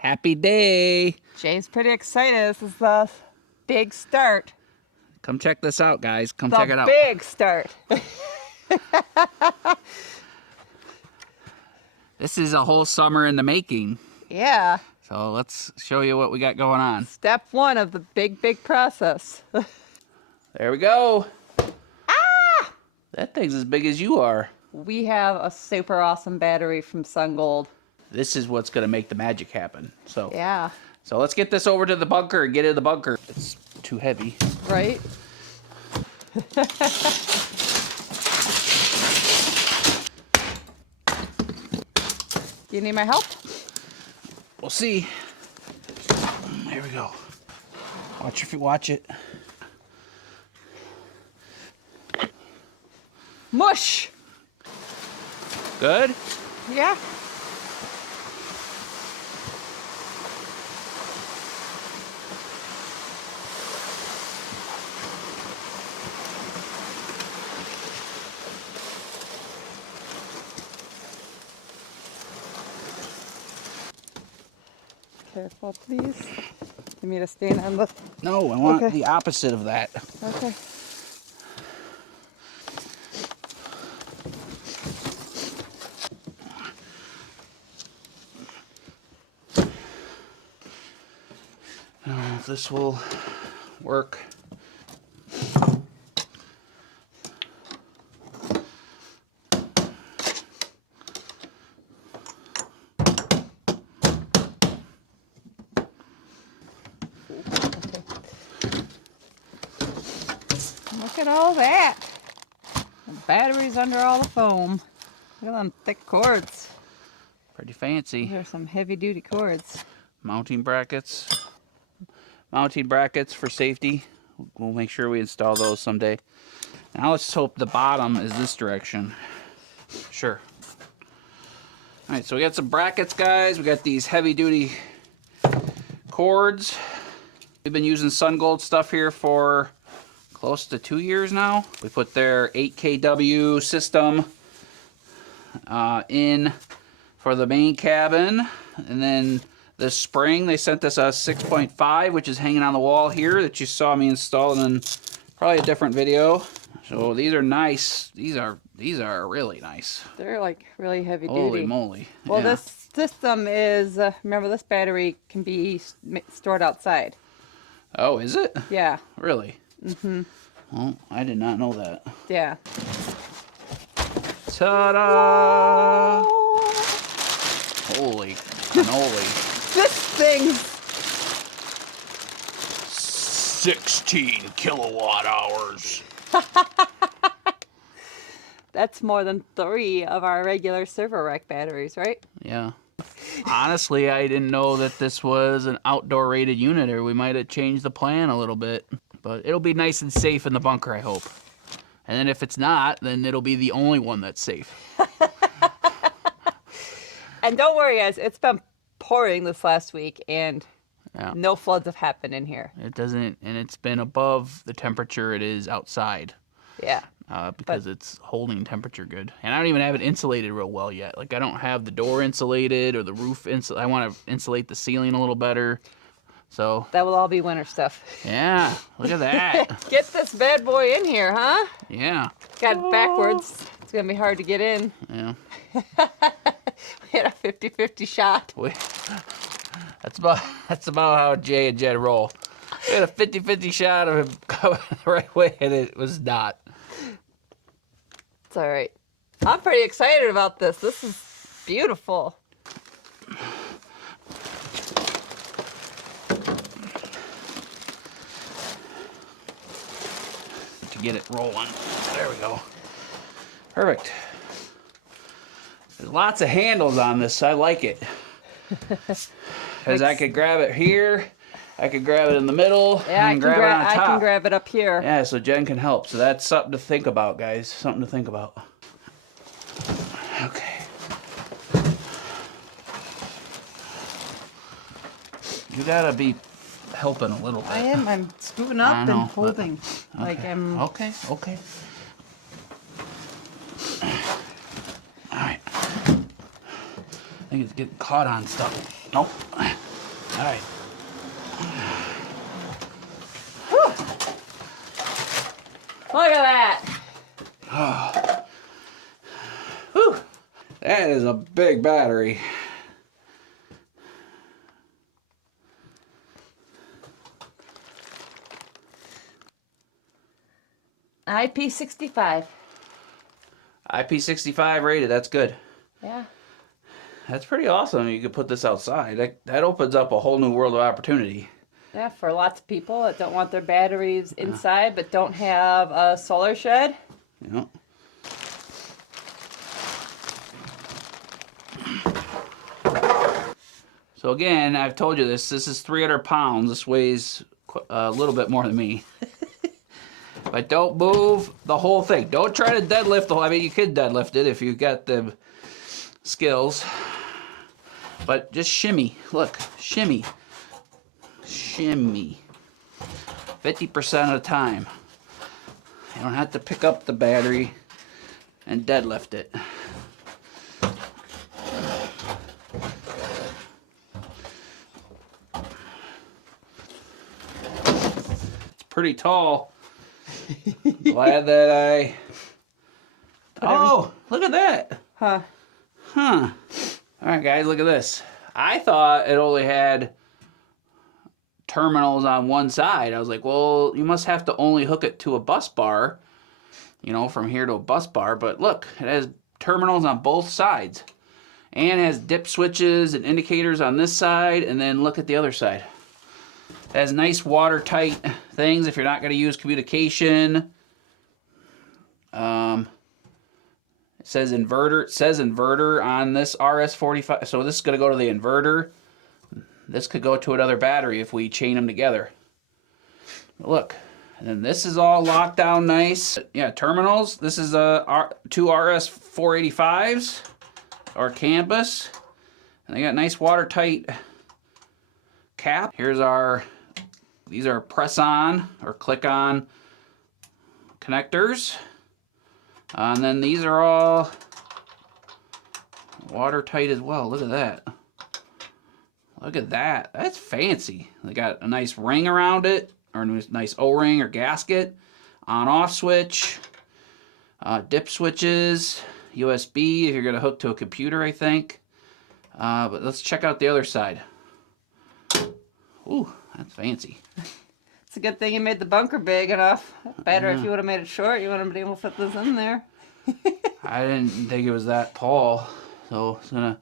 Happy day. Jay's pretty excited. This is the big start. Come check this out, guys. Come check it out. The big start. This is a whole summer in the making. Yeah. So let's show you what we got going on. Step one of the big process. There we go. Ah! That thing's as big as you are. We have a super awesome battery from Sungold. This is what's going to make the magic happen. So yeah. So let's get this over to the bunker and get in the bunker. It's too heavy. Right? You need my help? We'll see. There we go. Watch your feet. Watch it. Mush! Good? Yeah. Careful, please. You need to stand on the... No, I want the opposite of that. Okay. I don't know if this will work. Look at all that. The battery's under all the foam. Look at them thick cords. Pretty fancy. These are some heavy-duty cords. Mounting brackets. Mounting brackets for safety. We'll make sure we install those someday. Now let's hope the bottom is this direction. Sure. Alright, so we got some brackets, guys. We got these heavy-duty cords. We've been using Sungold stuff here for close to 2 years now. We put their 8 kW system in for the main cabin, and then this spring they sent us a 6.5, which is hanging on the wall here that you saw me install in probably a different video. So these are nice. These are really nice. They're like really heavy duty. Holy moly! Well, yeah. This system is remember, this battery can be stored outside. Oh, is it? Yeah. Really? Mm-hmm. Well, I did not know that. Yeah. Ta-da! Holy cannoli. This thing's 16 kilowatt hours. That's more than 3 of our regular server rack batteries, right? Yeah. Honestly, I didn't know that this was an outdoor rated unit, or we might have changed the plan a little bit. But it'll be nice and safe in the bunker, I hope. And then if it's not, then it'll be the only one that's safe. And don't worry, guys, it's been pouring this last week, and no floods have happened in here. It doesn't, and it's been above the temperature it is outside. Yeah. Because it's holding temperature good. And I don't even have it insulated real well yet. Like, I don't have the door insulated or the roof insulated. I want to insulate the ceiling a little better. So that will all be winter stuff. Yeah, look at that. Get this bad boy in here, huh? Yeah. Got it backwards. It's going to be hard to get in. Yeah. We had a 50-50 shot. That's about how Jay and Jed roll. We had a 50-50 shot of him coming the right way, and it was not. It's all right. I'm pretty excited about this. This is beautiful. To get it rolling. There we go. Perfect. There's lots of handles on this. I like it. Because I could grab it here. I could grab it in the middle. Yeah, I can grab it up here. Yeah, so Jen can help. So that's something to think about, guys. Something to think about. Okay. You gotta be helping a little bit. I am. I'm scooting up and holding. Okay. Like I'm. Okay. Alright. I think it's getting caught on stuff. Nope. right. Whew. Look at that. Whew. That is a big battery. IP65. IP65 rated, that's good. Yeah. That's pretty awesome. You could put this outside. That opens up a whole new world of opportunity. Yeah, for lots of people that don't want their batteries inside but don't have a solar shed. Yep. So again, I've told you this. This is 300 pounds. This weighs a little bit more than me. But don't move the whole thing. Don't try to deadlift the whole. I mean, you could deadlift it if you've got the skills. But just shimmy. Look, shimmy. Shimmy. 50% of the time. You don't have to pick up the battery and deadlift it. It's pretty tall. Glad that I... Oh, look at that. Huh. Huh. All right, guys, look at this. I thought it only had terminals on one side. I was like, well, you must have to only hook it to a bus bar, you know, from here to a bus bar. But look, it has terminals on both sides. And it has dip switches and indicators on this side. And then look at the other side. It has nice watertight things if you're not going to use communication. It says inverter. It says inverter on this RS45. So this is going to go to the inverter. This could go to another battery if we chain them together. But look, and then this is all locked down nice. Yeah, terminals. This is two RS485s or campus. And they got nice watertight cap. Here's our, these are press on or click on connectors. And then these are all watertight as well. Look at that. Look at that. That's fancy. They got a nice ring around it, or a nice O-ring or gasket. On-off switch. Dip switches. USB if you're going to hook to a computer, I think. But let's check out the other side. Ooh, that's fancy. It's a good thing you made the bunker big enough. Better if you would have made it short, you wouldn't have been able to fit this in there. I didn't think it was that tall, so it's gonna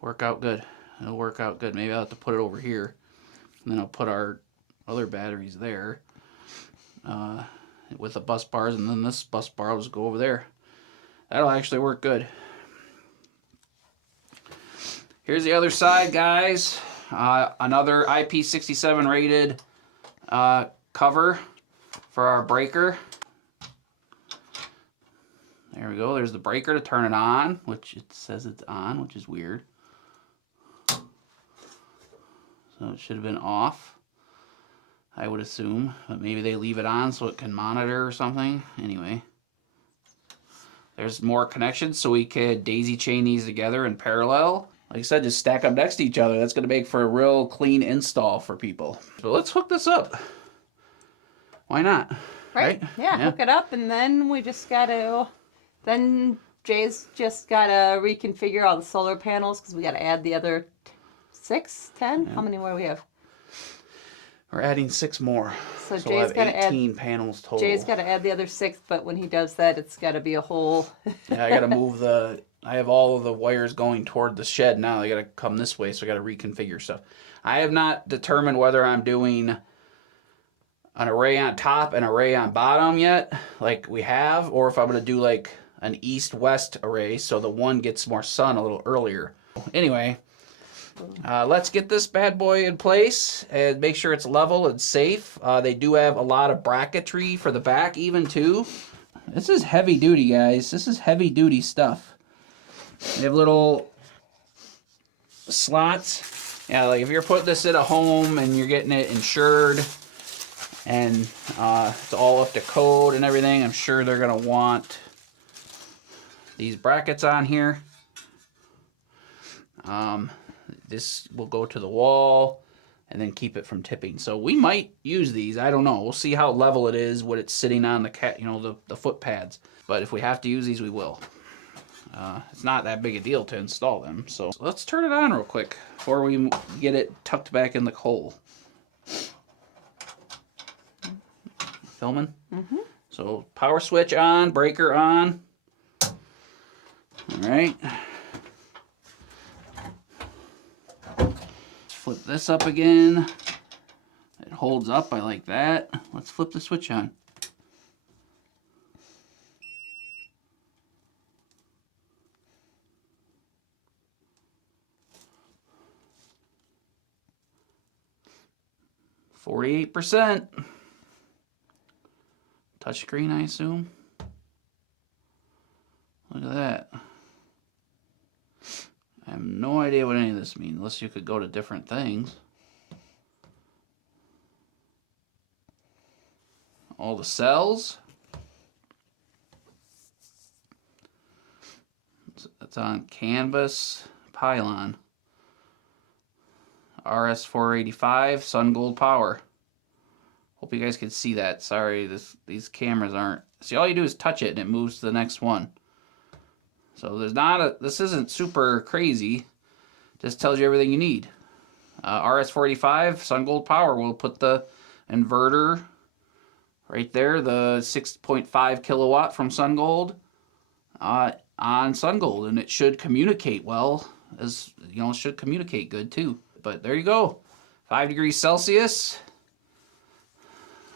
work out good. It'll work out good. Maybe I'll have to put it over here, and then I'll put our other batteries there with the bus bars, and then this bus bar will just go over there. That'll actually work good. Here's the other side, guys. Another IP67 rated cover for our breaker. There we go. There's the breaker to turn it on, which it says it's on, which is weird. So it should have been off, I would assume, but maybe they leave it on so it can monitor or something. Anyway, there's more connections, so we could daisy chain these together in parallel. Like I said, just stack them next to each other. That's going to make for a real clean install for people. So let's hook this up. Why not? Right? Yeah, hook it up, and then we just got to... Then Jay's just got to reconfigure all the solar panels, because we got to add the other 6, 10? Yeah. How many more we have? We're adding 6 more. So Jay's we'll have 18 panels total. Jay's got to add the other 6, but when he does that, it's got to be a whole... Yeah, I got to move the... I have all of the wires going toward the shed now. They got to come this way, so I got to reconfigure stuff. I have not determined whether I'm doing an array on top and array on bottom yet, like we have, or if I'm going to do like an east-west array, so the one gets more sun a little earlier. Anyway, let's get this bad boy in place and make sure it's level and safe. They do have a lot of bracketry for the back even too. This is heavy duty, guys. This is heavy duty stuff. They have little slots. Yeah, like if you're putting this in a home and you're getting it insured and it's all up to code and everything, I'm sure they're going to want these brackets on here. This will go to the wall and then keep it from tipping. So we might use these. I don't know. We'll see how level it is when it's sitting on the the foot pads. But if we have to use these, we will. It's not that big a deal to install them. So let's turn it on real quick before we get it tucked back in the hole. Filming? Mm-hmm. So power switch on, breaker on. All right. Flip this up again. It holds up. I like that. Let's flip the switch on. %. Touchscreen, I assume. Look at that. I have no idea what any of this means, unless you could go to different things. All the cells. It's on canvas pylon. RS485 Sungold power. Hope you guys can see that. Sorry, these cameras aren't. See, all you do is touch it and it moves to the next one. So this isn't super crazy. Just tells you everything you need. RS485 Sungold power. We'll put the inverter right there, the 6.5 kilowatt from Sungold, on Sungold, and it should communicate well. As you know, it should communicate good too. But there you go, 5 degrees Celsius.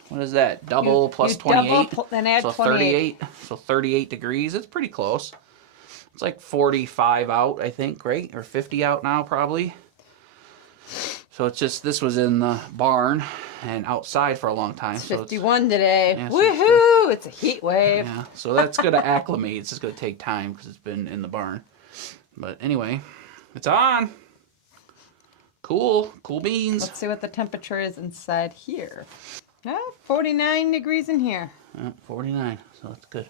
What is that? Double plus 28. Double, then add so 28. 38. So 38 degrees. It's pretty close. It's like 45 out, I think, right? Or 50 out now, probably. So it's just, this was in the barn and outside for a long time. It's so 51 today. Yeah, Woohoo! It's a heat wave. Yeah, so that's going to acclimate. It's just going to take time because it's been in the barn. But anyway, it's on. Cool. Cool beans. Let's see what the temperature is inside here. 49 degrees in here. 49, so that's good.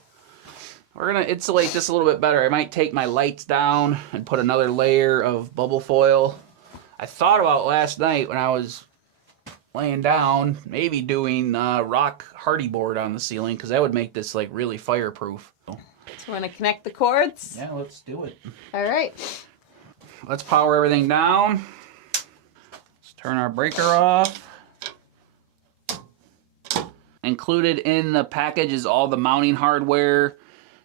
We're going to insulate this a little bit better. I might take my lights down and put another layer of bubble foil. I thought about last night when I was laying down, maybe doing rock hardy board on the ceiling, because that would make this like really fireproof. So we're going to connect the cords? Yeah, let's do it. All right. Let's power everything down. Let's turn our breaker off. Included in the package is all the mounting hardware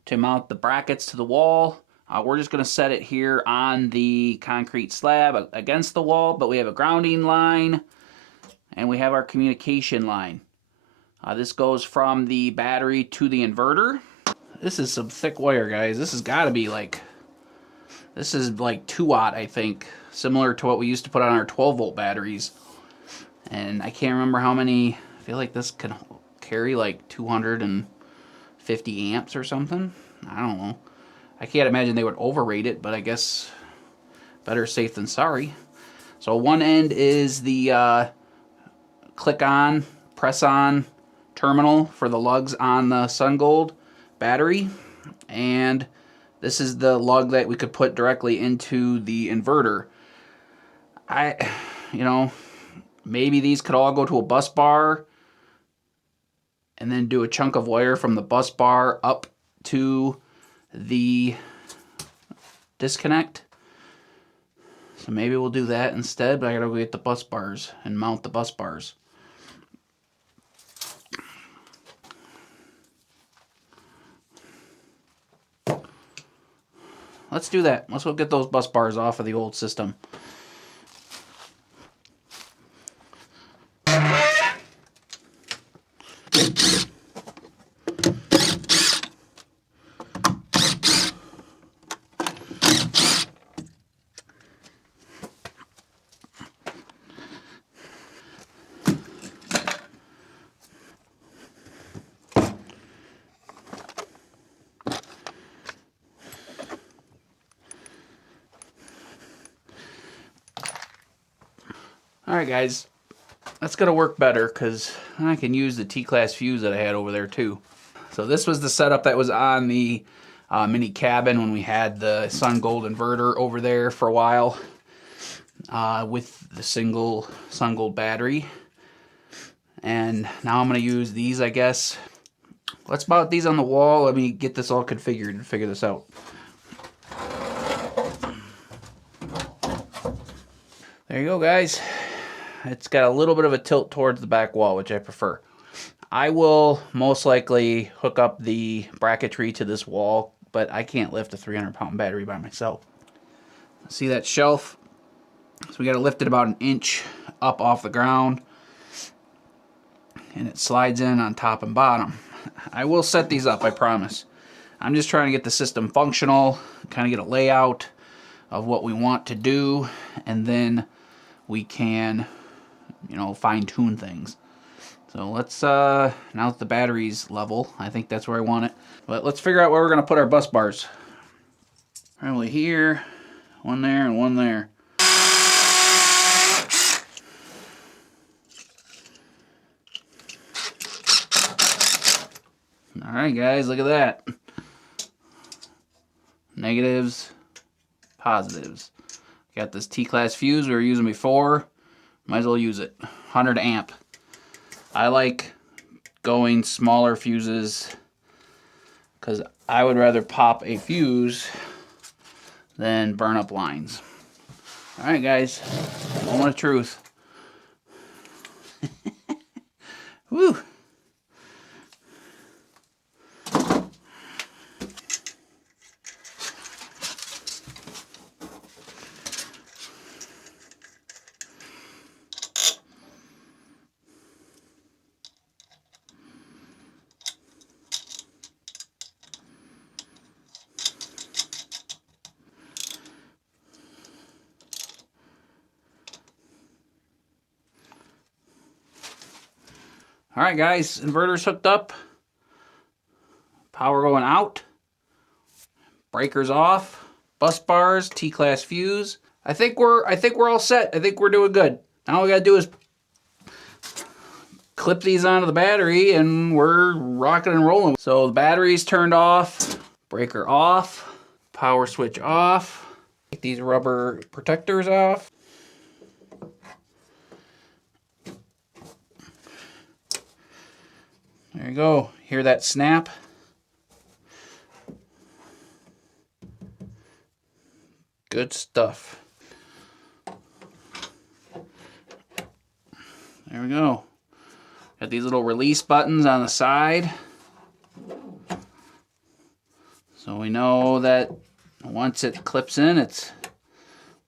to mount the brackets to the wall. We're just going to set it here on the concrete slab against the wall, but we have a grounding line and we have our communication line. This goes from the battery to the inverter. This is some thick wire, guys. This has got to be like, this is like 2-watt, I think, similar to what we used to put on our 12-volt batteries. And I can't remember how many. I feel like this can carry like 250 amps or something. I don't know. I can't imagine they would overrate it, but I guess better safe than sorry. So one end is the click on, press on terminal for the lugs on the Sungold battery. And this is the lug that we could put directly into the inverter. Maybe these could all go to a bus bar and then do a chunk of wire from the bus bar up to the disconnect. So maybe we'll do that instead, but I gotta go get the bus bars and mount the bus bars. Let's do that. Let's go get those bus bars off of the old system. Alright guys, that's going to work better because I can use the T-class fuse that I had over there too. So this was the setup that was on the mini cabin when we had the Sungold inverter over there for a while. with the single Sungold battery. And now I'm going to use these, I guess. Let's mount these on the wall. Let me get this all configured and figure this out. There you go, guys. It's got a little bit of a tilt towards the back wall, which I prefer. I will most likely hook up the bracketry to this wall, but I can't lift a 300-pound battery by myself. See that shelf? So we got to lift it about 1 inch up off the ground, and it slides in on top and bottom. I will set these up, I promise. I'm just trying to get the system functional, kind of get a layout of what we want to do, and then we can, you know, fine-tune things. So let's, now that the battery's level, I think that's where I want it. But let's figure out where we're going to put our bus bars. Probably here, one there, and one there. Alright guys, look at that. Negatives, positives. Got this T-class fuse we were using before. Might as well use it. 100 amp. I like going smaller fuses because I would rather pop a fuse than burn up lines. Alright guys, moment of truth. Woo! Alright guys, inverter's hooked up. Power going out. Breakers off. Bus bars, T-class fuse. I think we're all set. I think we're doing good. Now all we gotta do is clip these onto the battery and we're rocking and rolling. So the battery's turned off. Breaker off. Power switch off. Take these rubber protectors off. There you go. Hear that snap? Good stuff. There we go. Got these little release buttons on the side. So we know that once it clips in, it's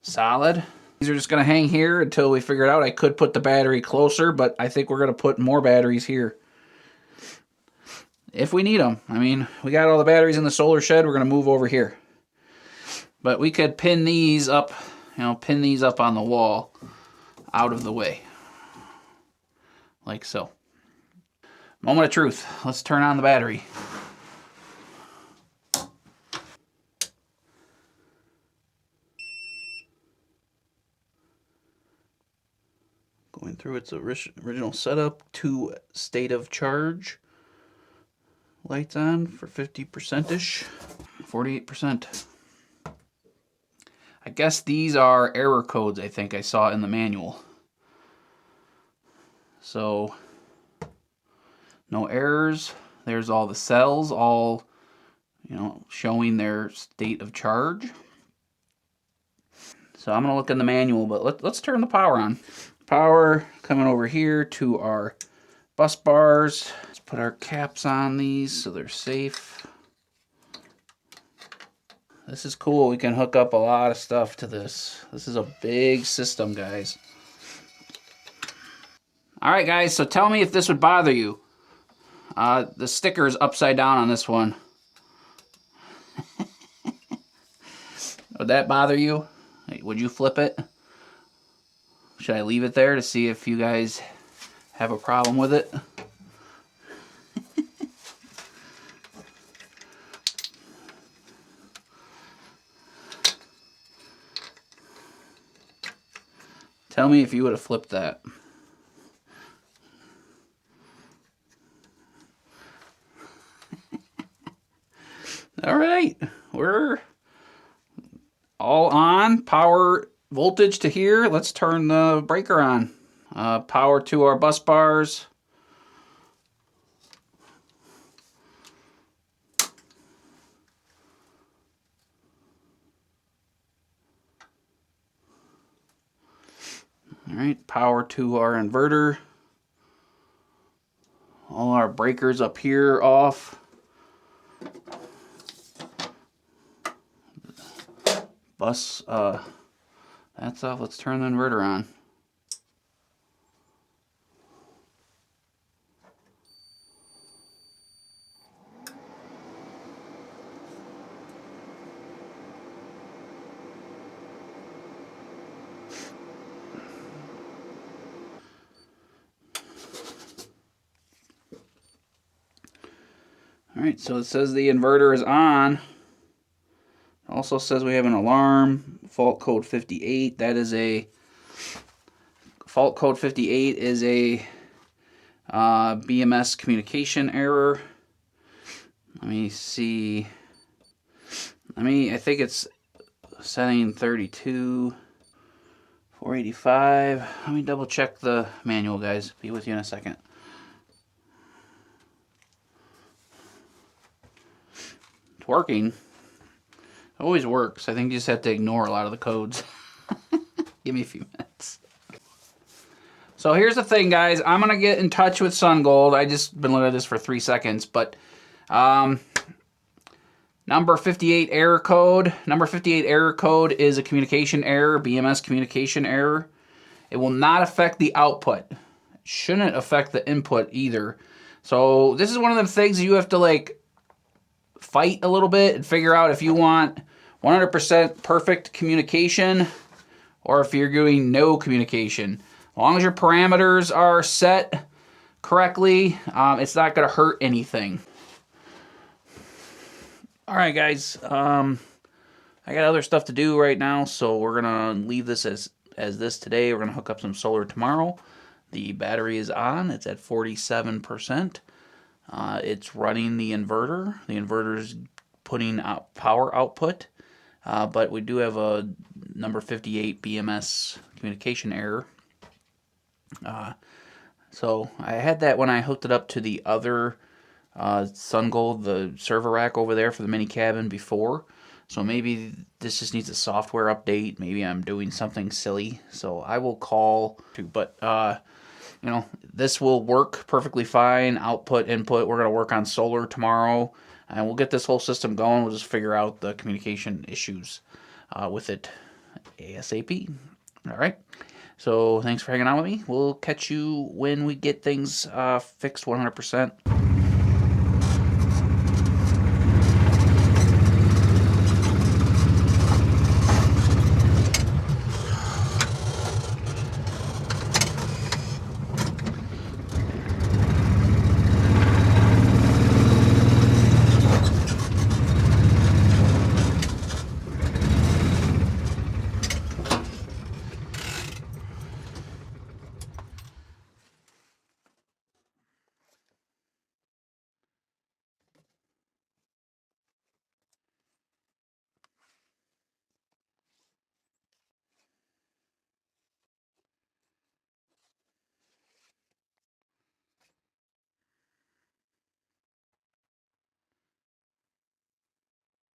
solid. These are just going to hang here until we figure it out. I could put the battery closer, but I think we're going to put more batteries here. If we need them. I mean, we got all the batteries in the solar shed. We're going to move over here. But we could pin these up, you know, pin these up on the wall out of the way. Like so. Moment of truth. Let's turn on the battery. Going through its original setup to state of charge. Lights on for 50%-ish. 48%. I guess these are error codes I think I saw in the manual. So, no errors. There's all the cells, all, you know, showing their state of charge. So I'm going to look in the manual, but let's turn the power on. Power coming over here to our bus bars. Let's put our caps on these so they're safe. This is cool. We can hook up a lot of stuff to this. This is a big system, guys. Alright guys, so tell me if this would bother you. The sticker is upside down on this one. Would that bother you? Would you flip it? Should I leave it there to see if you guys have a problem with it? Tell me if you would have flipped that. All right, we're all on. Power voltage to here, let's turn the breaker on. Power to our bus bars. All right, power to our inverter. All our breakers up here off. Bus, that's off. Let's turn the inverter on. All right, so it says the inverter is on. It also says we have an alarm, fault code 58. That is a fault code 58 is a BMS communication error. Let me see. I think it's setting 32, 485. Let me double check the manual, guys. Be with you in a second. It's working. It always works. I think you just have to ignore a lot of the codes. Give me a few minutes. So here's the thing, guys. I'm going to get in touch with Sungold. I just been looking at this for 3 seconds, but number 58 error code. Number 58 error code is a communication error, BMS communication error. It will not affect the output. It shouldn't affect the input either. So this is one of the things you have to like fight a little bit and figure out if you want 100% perfect communication or if you're doing no communication. As long as your parameters are set correctly, it's not going to hurt anything. All right, guys. I got other stuff to do right now, so we're going to leave this as this today. We're going to hook up some solar tomorrow. The battery is on. It's at 47%. It's running the inverter. The inverter is putting out power output, but we do have a number 58 BMS communication error. So I had that when I hooked it up to the other Sungold, the server rack over there for the mini cabin before. So maybe this just needs a software update. Maybe I'm doing something silly. So I will call too, but you know, this will work perfectly fine. Output, input. We're gonna work on solar tomorrow, and we'll get this whole system going. We'll just figure out the communication issues with it ASAP. All right. So thanks for hanging out with me. We'll catch you when we get things fixed 100%.